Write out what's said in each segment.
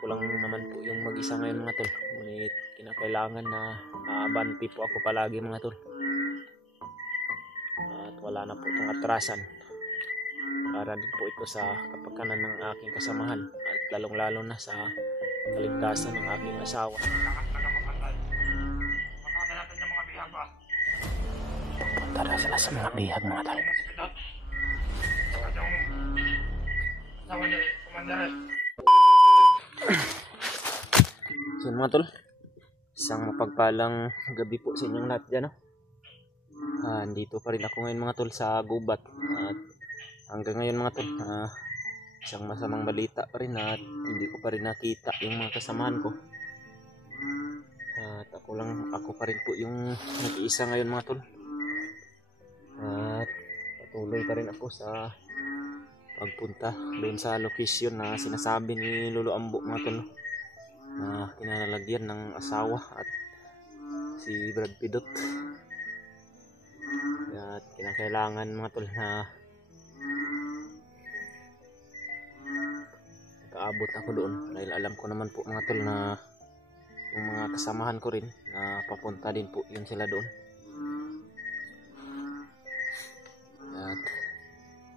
ako lang naman po yung mag-isa ngayon mga tol. Ngunit kinakailangan na aabante po ako palagi mga tol. At wala na po itong atrasan. Para din po ito sa kapakanan ng aking kasamahan. At lalong lalo na sa kaligtasan ng aking asawa. Pupunta na sila sa mga bihag mga tol. So mga tol, isang mapagpalang gabi po sa inyong lahat dyan. Andito pa rin ako ngayon mga tol sa gubat. At hanggang ngayon mga tol, isang masamang balita pa rin at hindi ko pa rin nakita yung mga kasamahan ko. At ako pa rin po yung nag-iisa ngayon mga tol. At patuloy pa rin ako sa pagpunta doon sa location na sinasabi ni Lolo Ambo mga tol, na kinalalagyan ng asawa at si Brad Pidot. At kinakailangan mga tol na nakaabot ako doon dahil alam ko naman po mga tol na yung mga kasamahan ko rin na papunta din po yun sila doon. At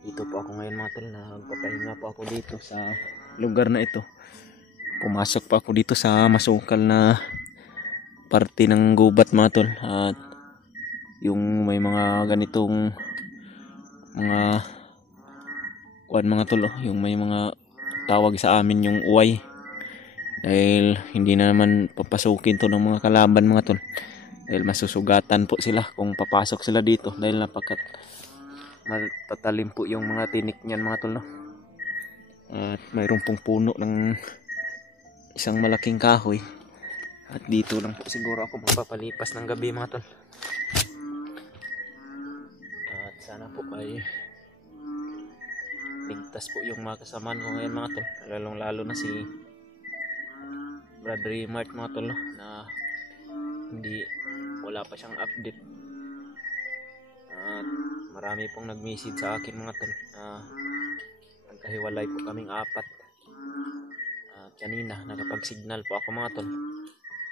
dito po ako ngayon mga tol, nagpapahinga po ako dito sa lugar na ito. Pumasok pa ako dito sa masukal na parte ng gubat mga tol. At yung may mga ganitong mga mga tol, yung may mga tawag sa amin yung uway. Dahil hindi na naman papasukin to ng mga kalaban mga tol. Dahil masusugatan po sila kung papasok sila dito. Dahil napagkat matatalim po yung mga tinik niyan mga tol, no? At mayroon pong puno ng isang malaking kahoy. At dito lang po siguro ako magpapalipas ng gabi mga tol. At sana po ay ligtas po yung mga kasamaan ko ngayon mga tol. Lalong lalo na si Brad Raymart mga tol, no? Na wala pa siyang update. At marami pong nag-message sa akin mga tol. Nagkahiwalay po kaming apat. At kanina nakapag-signal po ako mga tol.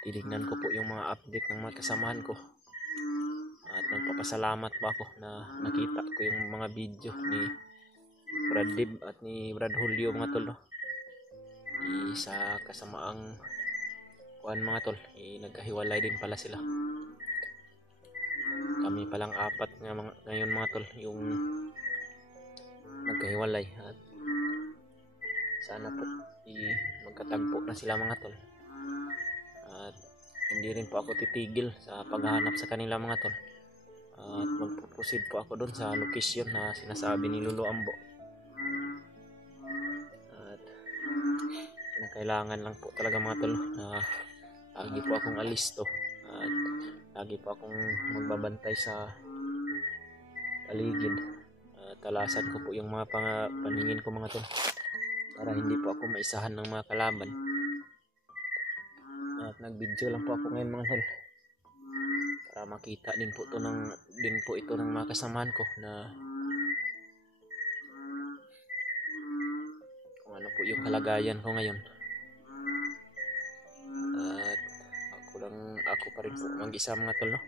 Tinignan ko po yung mga update ng mga kasamahan ko. At nagpapasalamat po ako na nakita ko yung mga video ni Brad Dib at ni Brad Julio mga tol, no? Sa kasamaang mga tol, nagkahiwalay din pala sila. Kami palang apat ngayon mga tol yung nagkahiwalay. At sana po magkatagpo na sila mga tol. At hindi rin po ako titigil sa paghahanap sa kanila mga tol. At magpo-proceed po ako doon sa location na sinasabi ni Lolo Ambo. At kinakailangan lang po talaga mga tol na lagi po akong alisto. At lagi po akong magbabantay sa paligid. Talasan ko po yung mga paningin ko mga tol, para hindi po ako maisahan ng mga kalaban. At nag-video lang po ako ngayon mga tol, para makita din po ito ng mga kasamahan ko na kung ano po yung kalagayan ko ngayon. At ako pa rin po mag-isa mga tol, no?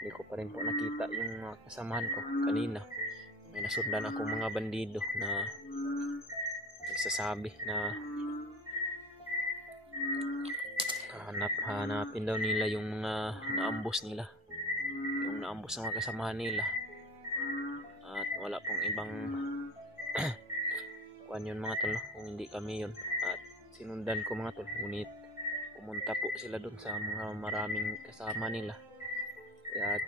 Hindi ko pa rin po nakita yung mga kasamahan ko. Kanina may nasundan ako mga bandido na nagsasabi na hanapin daw nila yung mga naambos nila, yung naambos ng mga kasamahan nila. At wala pong ibang kuwan yun mga tol, no? Kung hindi kami yun. At sinundan ko mga tol, ngunit pumunta po sila dun sa mga maraming kasama nila. Kaya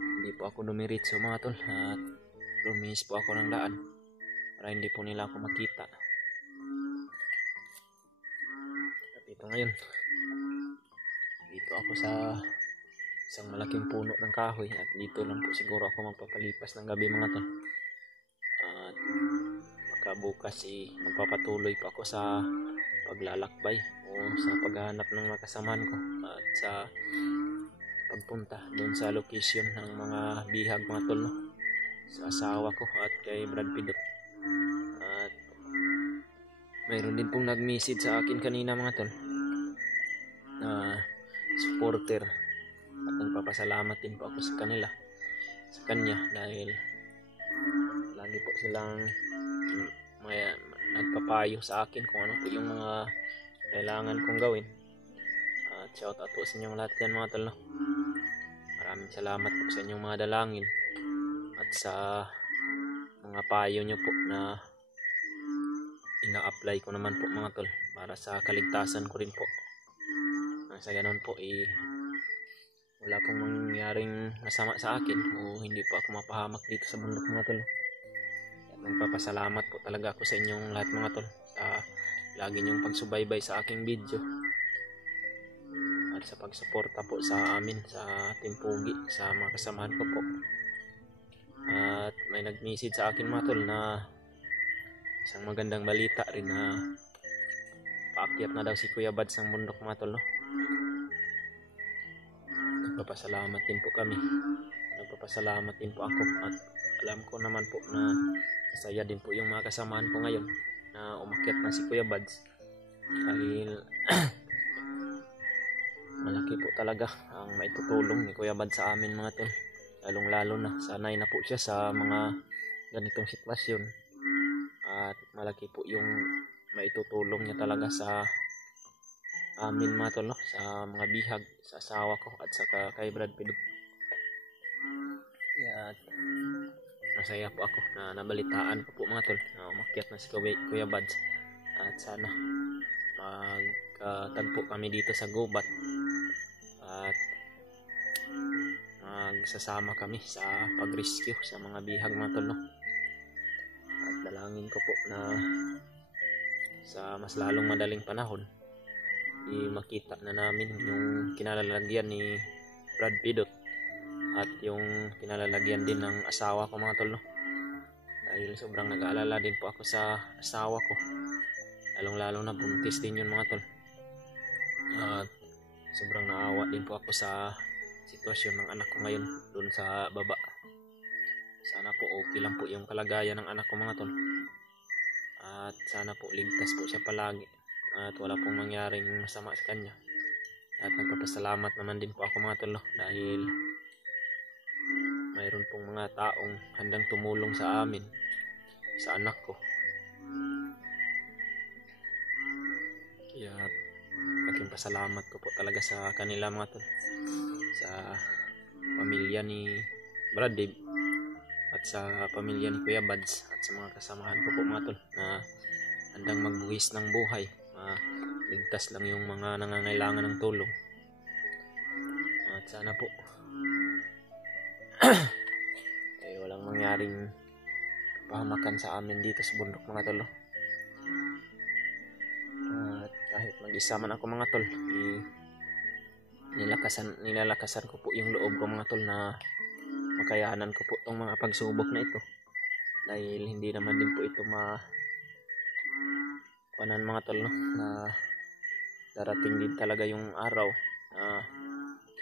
hindi po ako dumiritso mga tol, at lumihis po ako ng daan para hindi po nila ako makita. At ito ngayon, dito ako sa isang malaking puno ng kahoy. At dito lang po siguro ako magpapalipas ng gabi mga tol. At baka bukas magpapatuloy pa ako sa paglalakbay o sa paghahanap ng mga kasamahan ko. At sa pagpunta doon sa location ng mga bihag mga tol, no? Sa asawa ko at kay Brad Pidot. At mayroon din pong nag-message sa akin kanina mga tol na supporter, at nagpapasalamat din po ako sa kanya dahil lagi po silang nagpapayo sa akin kung ano po yung mga kailangan kong gawin. At shout out po sa inyong lahat yan mga tol, no? Maraming salamat po sa inyong mga dalangin at sa mga payo nyo po na ina-apply ko naman po mga tol para sa kaligtasan ko rin po. Sa ganun po wala pong mangyaring masama sa akin o hindi po ako mapahamak dito sa bundok mga tol. At nagpapasalamat po talaga ako sa inyong lahat mga tol sa lagi nyong pagsubaybay sa aking video at sa pagsuporta po sa amin sa Team Pugi, sa mga kasamahan ko po. At may nag-message sa akin mga tol na isang magandang balita rin na paakyat na daw si Kuya Bads ng bundok mga tol, no? Nagpapasalamat din po kami, nagpapasalamat din po ako, at alam ko naman po na masaya din po yung mga kasamahan ko ngayon na umakyat na si Kuya Bads dahil malaki po talaga ang maitutulong ni Kuya Bads sa amin mga tol, lalong lalo na sanay na po siya sa mga ganitong sitwasyon at malaki po yung maitutulong niya talaga sa amin mga tol, no? Sa mga bihag, sa asawa ko at saka kay Brad Pido. At masaya po ako na nabalitaan ko po mga tol na umakyat na si Kuya Bads at sana magtagpo kami dito sa Gubat at magsasama kami sa pag-rescue sa mga bihag mga tol, no? At dalangin ko po na sa mas lalong madaling panahon makita na namin yung kinalalagyan ni Brad Pidot at yung kinalalagyan din ng asawa ko mga tol, no? Dahil sobrang nag-aalala din po ako sa asawa ko, lalong lalo na buntis din yun mga tol, at sobrang naawa din po ako sa sitwasyon ng anak ko ngayon dun sa baba. Sana po okay lang po yung kalagayan ng anak ko mga tol, at sana po ligtas po siya palagi at wala pong mangyaring masama sa kanya. At nagpapasalamat naman din po ako mga tol, no? Dahil mayroon pong mga taong handang tumulong sa amin, sa anak ko. Kaya laking pasalamat ko po talaga sa kanila mga tol, sa pamilya ni Brad Dave at sa pamilya ni Kuya Bads at sa mga kasamahan ko po mga tol na handang magbuhis ng buhay, ligtas lang yung mga nangangailangan ng tulong. At sana po ay walang mangyaring pahamakan sa amin dito sa bundok mga tol, no? At kahit mag-isa man ako mga tol, nilalakasan ko po yung loob ko mga tol na makayanan ko po itong mga pagsubok na ito, dahil hindi naman din po ito panan mga tol, no? Na darating din talaga yung araw na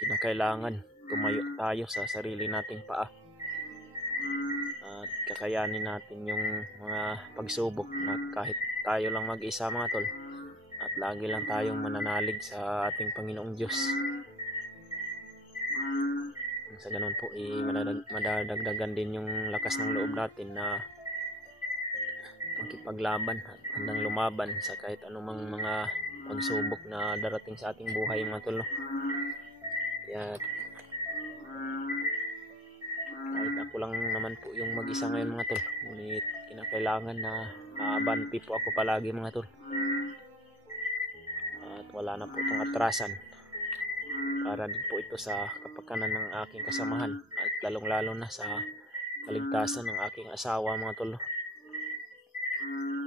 kinakailangan tumayo tayo sa sarili nating paa at kakayanin natin yung mga pagsubok na kahit tayo lang mag-isa mga tol, at lagi lang tayong mananalig sa ating Panginoong Diyos. Sa ganun po madadagdagan din yung lakas ng loob natin na makipaglaban at handang lumaban sa kahit anumang mga pagsubok na darating sa ating buhay mga tol, no? Kaya kahit ako lang naman po yung mag-isa ngayon mga tol, ngunit kinakailangan na aabante po ako palagi mga tol, at wala na po itong atrasan para din po ito sa kapakanan ng aking kasamahan at lalong lalo na sa kaligtasan ng aking asawa mga tol, no?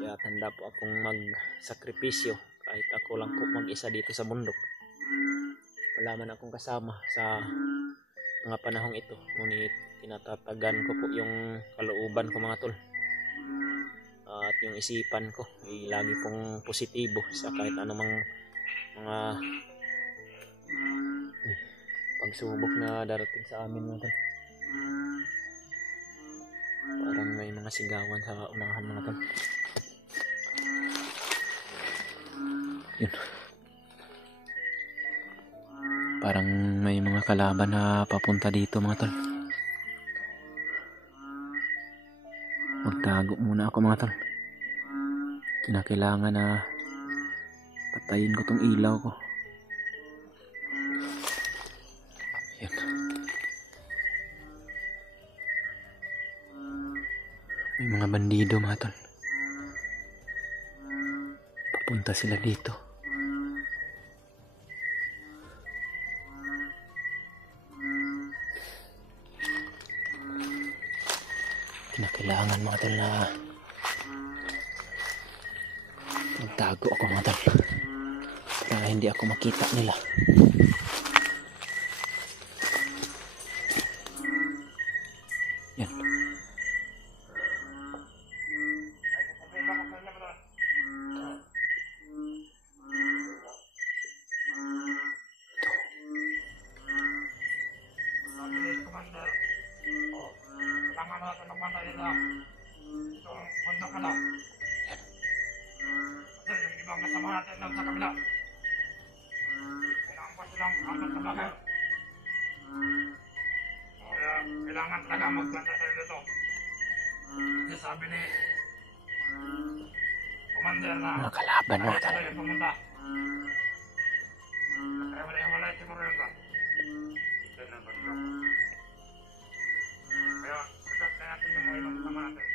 Kaya handa po akong magsakripisyo kahit ako lang po mag-isa dito sa bundok. Wala man akong kasama sa mga panahong ito, ngunit tinatatagan ko po yung kalooban ko mga tol, at yung isipan ko ay lagi pong positibo sa kahit anumang mga pagsubok na darating sa amin mga tol. Parang may mga sigawan sa unahan mga tol. Yun. Parang may mga kalaban na papunta dito mga tol. Magtago muna ako mga tol. Kinakailangan na patayin ko tong ilaw ko. Yan. May mga bandido mga tol. Papunta sila dito. Kinakailangan mga tol na magtago ako mga tol para hindi ako makita nila. Yan. Kailangan talaga magbanta tayo dito. Kasi sabi ni Commander na Mga kalaban mga tol. tayo pumunta. Kaya wala siguro yun ba? Kaya ikat na natin yung mga ibang kasama natin.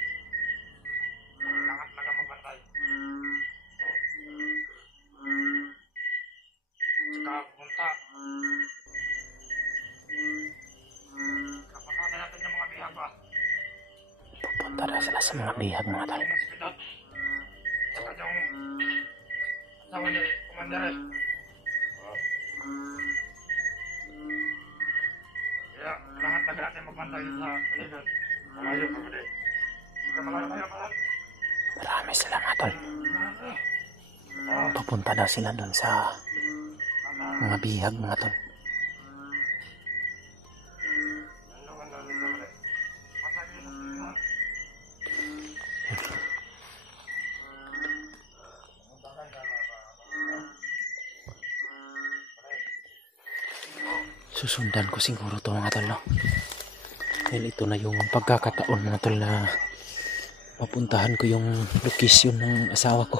Kailangan talaga magbantay. Tsaka punta. Kapatid natin yung mga bihag ba? Punta na sila sa mga bihag mga tol. Yung hospital. Tsaka yung asawa ni Commander eh. Kaya kailangan talaga natin magbantay sa paligid. Malayo pa ba din? Hindi malayo pa. Marami sila mga tol. Papunta daw sila doon sa mga bihag mga tol. Susundan ko siguro to mga tol, no? Dahil ito na yung pagkakataon mga tol na mapuntahan ko yung location ng asawa ko.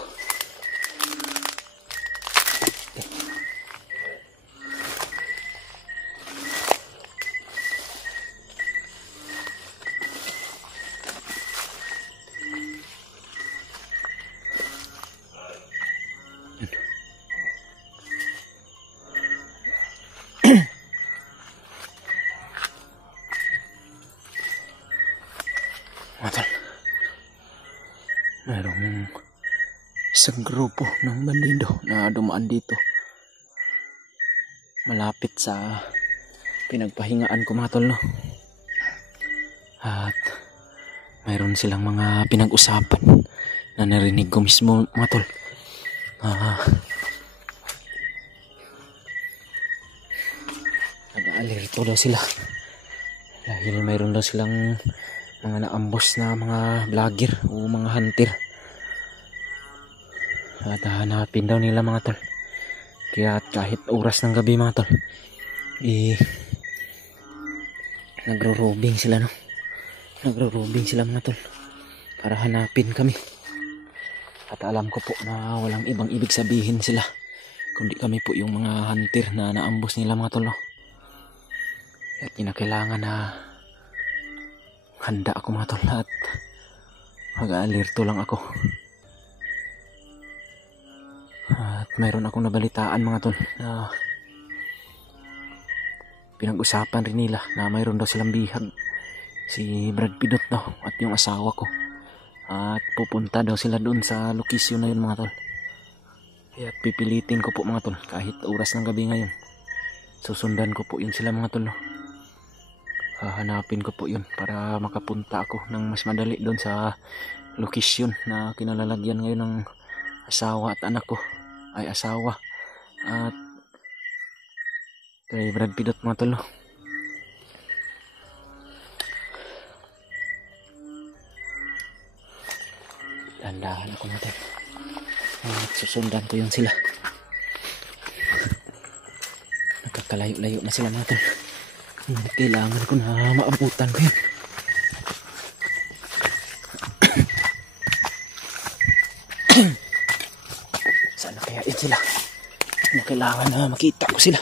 Mga tol, mayroong isang grupo ng bandido na dumaan dito malapit sa pinagpahingaan ko mga tol, no? At mayroon silang mga pinag-usapan na narinig ko mismo mga tol. Nag-aalerto daw sila dahil mayroon daw silang mga naambos na mga vlogger o mga hunter at hanapin daw nila mga tol. Kaya kahit oras ng gabi mga tol, nagro-robing sila, no? Nagro-robing sila mga tol para hanapin kami. At alam ko po na walang ibang ibig sabihin sila kundi kami po yung mga hunter na naambos nila mga tol, no? At kinakailangan na handa ako mga tol at mag-aalerto lang ako. At mayroon akong nabalitaan mga tol na pinag-usapan rin nila na mayroon daw silang bihag, si Brad Pidot daw at yung asawa ko, at pupunta daw sila doon sa location na yun mga tol. Kaya pipilitin ko po mga tol kahit oras ng gabi ngayon, susundan ko po yun sila mga tol, no? Hahanapin ko po yun para makapunta ako ng mas madali doon sa location na kinalalagyan ngayon ng asawa at anak ko, ay asawa at kay Brad Pidot mga tol, no? Dandahan ako natin at susundan ko yun sila. Kalayo-layo na sila mga tol. Kailangan ko na maabutan ko yun. Sana kaya yun sila. Kailangan na makita ko sila.